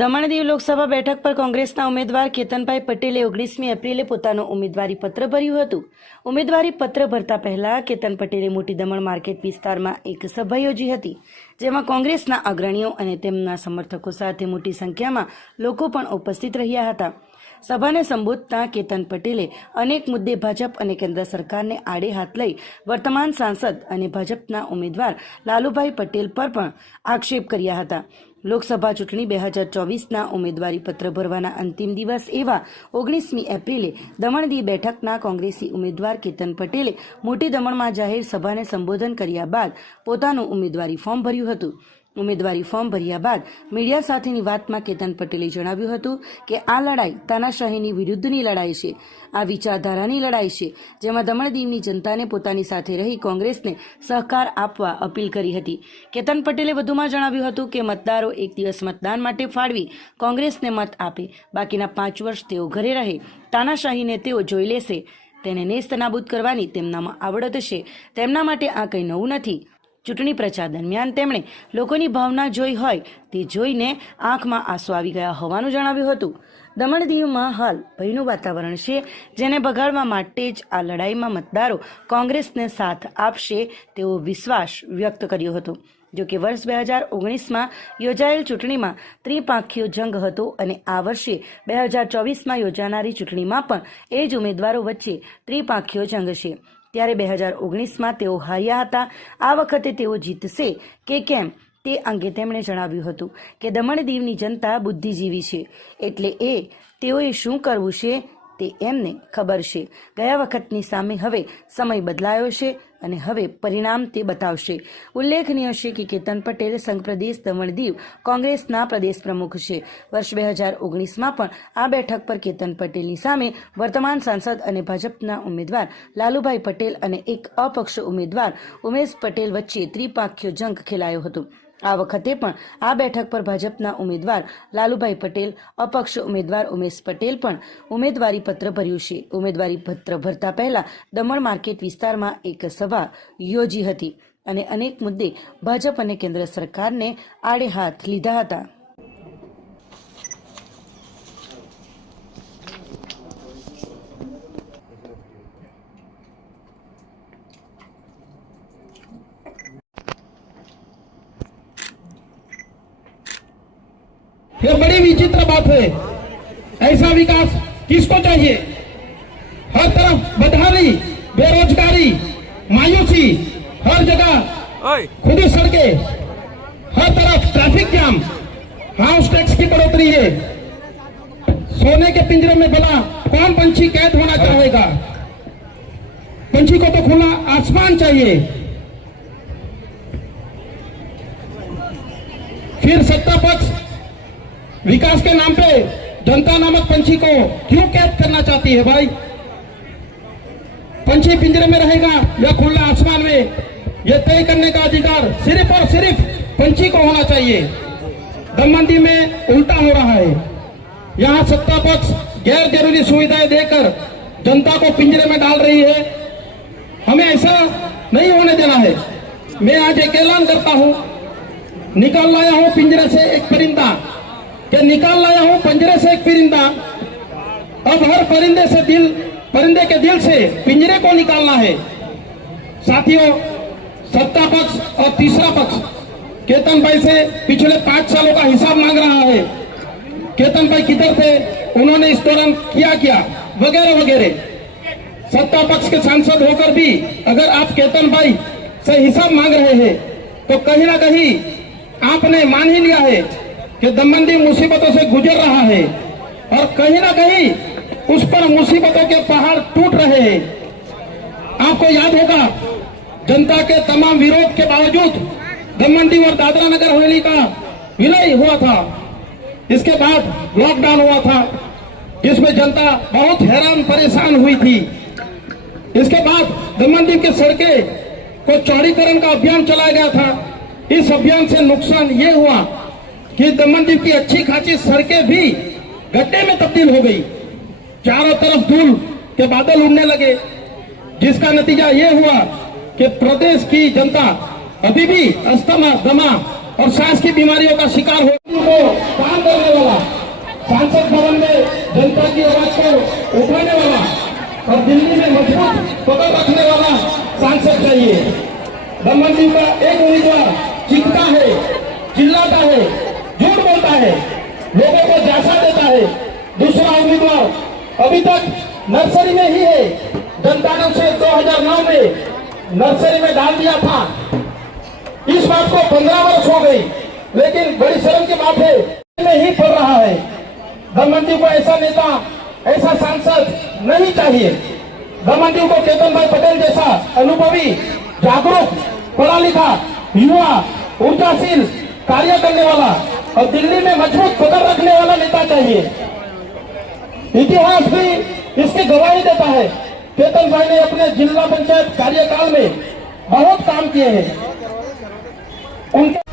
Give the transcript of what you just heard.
દમણ લોકસભા બેઠક પર કોંગ્રેસના ઉમેદવાર કેતનભાઈ પટેલે ઓગણીસમી એપ્રિલે પોતાનું ઉમેદવારી પત્ર ભર્યું હતું. ઉમેદવારી પત્ર ભરતા પહેલા કેતન પટેલે મોટી દમણ માર્કેટ વિસ્તારમાં એક સભા યોજી હતી, જેમાં કોંગ્રેસના અગ્રણીઓ અને તેમના સમર્થકો સાથે મોટી સંખ્યામાં લોકો પણ ઉપસ્થિત રહ્યા હતા. સભાને સંબોધતા કેતન પટેલે અનેક મુદ્દે ભાજપ અને કેન્દ્ર સરકારને આડે હાથ લઈ વર્તમાન સાંસદ અને ભાજપના ઉમેદવાર લાલુભાઈ પટેલ પર પણ આક્ષેપ કર્યા હતા. લોકસભા ચૂંટણી બે હજાર ચોવીસના ઉમેદવારી પત્ર ભરવાના અંતિમ દિવસ એવા ઓગણીસમી એપ્રિલે દમણદી બેઠકના કોંગ્રેસી ઉમેદવાર કેતન પટેલે મોટી દમણમાં જાહેર સભાને સંબોધન કર્યા બાદ પોતાનું ઉમેદવારી ફોર્મ ભર્યું હતું. ઉમેદવારી ફોર્મ ભર્યા બાદ મીડિયા સાથેની વાતમાં કેતન પટેલે જણાવ્યું હતું કે આ લડાઈ તાનાશાહીની વિરુદ્ધની લડાઈ છે, આ વિચારધારાની લડાઈ છે, જેમાં દમણ દીવની જનતાને પોતાની સાથે રહી કોંગ્રેસને સહકાર આપવા અપીલ કરી હતી. કેતન પટેલે વધુમાં જણાવ્યું હતું કે મતદારો એક દિવસ મતદાન માટે ફાળવી કોંગ્રેસને મત આપે, બાકીના પાંચ વર્ષ તેઓ ઘરે રહે, તાનાશાહીને તેઓ જોઈ લેશે. તેને નેસ્ત નાબૂદ કરવાની તેમનામાં આવડત છે. તેમના માટે આ કંઈ નવું નથી. ચૂંટણી પ્રચાર દરમિયાન તેમણે લોકોની ભાવના જોઈ હોય તે જોઈને આંખમાં આંસુ આવી ગયા હોવાનું જણાવ્યું હતું. દમણ દીવમાં હાલ ભયનું વાતાવરણ છે, જેને બગાડવા માટે જ આ લડાઈમાં મતદારો કોંગ્રેસને સાથ આપશે તેવો વિશ્વાસ વ્યક્ત કર્યો હતો. જો કે વર્ષ બે હજાર ઓગણીસમાં યોજાયેલ ચૂંટણીમાં ત્રિપાંખીયો જંગ હતો અને આ વર્ષે બે હજાર ચોવીસમાં યોજાનારી ચૂંટણીમાં પણ એ જ ઉમેદવારો વચ્ચે ત્રિપાંખીયો જંગ છે. ત્યારે બે હજાર ઓગણીસમાં તેઓ હાર્યા હતા. આ વખતે તેઓ જીતશે કે કેમ તે અંગે તેમણે જણાવ્યું હતું કે દમણ દીવની જનતા બુદ્ધિજીવી છે. એટલે એ તેઓએ શું કરવું છે તે એમને ખબર છે. ગયા વખતની સામે હવે સમય બદલાયો છે અને હવે પરિણામ તે બતાવશે. ઉલ્લેખનીય છે કે કેતન પટેલ સંઘ પ્રદેશ દમણ દીવ કોંગ્રેસના પ્રદેશ પ્રમુખ છે. વર્ષ બે હજાર ઓગણીસમાં પણ આ બેઠક પર કેતન પટેલની સામે વર્તમાન સાંસદ અને ભાજપના ઉમેદવાર લાલુભાઈ પટેલ અને એક અપક્ષ ઉમેદવાર ઉમેશ પટેલ વચ્ચે ત્રિપાંખ્યો જંગ ખેલાયો હતો. આ વખતે પણ આ બેઠક પર ભાજપના ઉમેદવાર લાલુભાઈ પટેલ, અપક્ષ ઉમેદવાર ઉમેશ પટેલ પણ ઉમેદવારી પત્ર ભર્યું છે. ઉમેદવારી પત્ર ભરતા પહેલા દમણ માર્કેટ વિસ્તારમાં એક સભા યોજી હતી અને અનેક મુદ્દે ભાજપ અને કેન્દ્ર સરકારને આડે હાથ લીધા હતા. ये बड़ी विचित्र बात है। ऐसा विकास किसको चाहिए? हर तरफ़ बदहाली बेरोजगारी मायूसी हर जगह खुदी सड़कें हर तरफ़ ट्रैफ़िक जाम हाउस टैक्स की बढ़ोतरी है। सोने के पिंजरे में भला कौन पंछी कैद होना चाहेगा? पंछी को तो खुला आसमान चाहिए। फिर सत्ता पक्ष विकास के नाम पे जनता नामक पंछी को क्यों कैद करना चाहती है भाई? पंछी पिंजरे में रहेगा या खुला आसमान में? यह तय करने का अधिकार सिर्फ़ और सिर्फ़ पंछी को होना चाहिए। दमबंदी में उल्टा हो रहा है। यहाँ सत्ता पक्ष गैर ज़रूरी सुविधाएँ देकर जनता को पिंजरे में डाल रही है। हमें ऐसा नहीं होने देना है। मैं आज एक ऐलान करता हूँ। निकाल लाया हूँ पिंजरे से एक परिंदा। कि निकाल लाया हूँ पिंजरे से एक परिंदा। अब हर परिंदे से दिल, परिंदे के दिल से पिंजरे को निकालना है। साथियों, सत्ता पक्ष और तीसरा पक्ष, केतन भाई से पिछले पाँच सालों का हिसाब मांग रहा है। केतन भाई किधर थे? उन्होंने इस दौरान किया क्या? वगैरह वगैरह। सत्ता पक्ष के सांसद होकर भी अगर आप केतन भाई से हिसाब मांग रहे हैं तो कहीं ना कहीं आपने मान ही लिया है। कि दमबंदी मुसीबतों से गुजर रहा है और कहीं ना कहीं उस पर मुसीबतों के पहाड़ टूट रहे हैं। आपको याद होगा, जनता के तमाम विरोध के बावजूद दमबंदी और दादरा नगर हवेली का विलय हुआ था। इसके बाद लॉकडाउन हुआ था, जिसमें जनता बहुत हैरान परेशान हुई थी। इसके बाद दमनदीप की सड़कें को चौड़ीकरण का अभियान चलाया गया था। इस अभियान से नुकसान ये हुआ कि दमनदीप की अच्छी खासी सड़कें भी गड्ढे में तब्दील हो गई। चारों तरफ़ धूल के बादल उड़ने लगे। जिसका नतीजा ये हुआ कि प्रदेश की जनता अभी भी अस्थमा, दमा और सांस की बीमारियों का शिकार हो को काम करने वाला, सांसद भवन में जनता की आवाज़ को उठाने वाला और दिल्ली में मज़बूत पकड़ रखने वाला सांसद चाहिए। दमन दीव का एक उम्मीदवार चीखता है, चिल्लाता है। है। लोगों को जासा देता है। दूसरा उम्मीदवार अभी तक नर्सरी में ही है। जनता ने उसे 2009 में नर्सरी में डाल दिया था। इस बात को पंद्रह वर्ष हो गई, लेकिन बड़ी शर्म की बात है। में ही पड़ रहा है। धर्मंती को ऐसा नेता, ऐसा सांसद नहीं चाहिए। धर्मंती को केतन भाई पटेल जैसा अनुभवी, जागरूक, पढ़ा लिखा, युवा, ऊर्जाशील, कार्य करने वाला और दिल्ली में मज़बूत पकड़ रखने वाला नेता चाहिए। इतिहास भी इसकी गवाही देता है। केतन भाई ने अपने जिला पंचायत कार्यकाल में बहुत काम किए हैं। उनके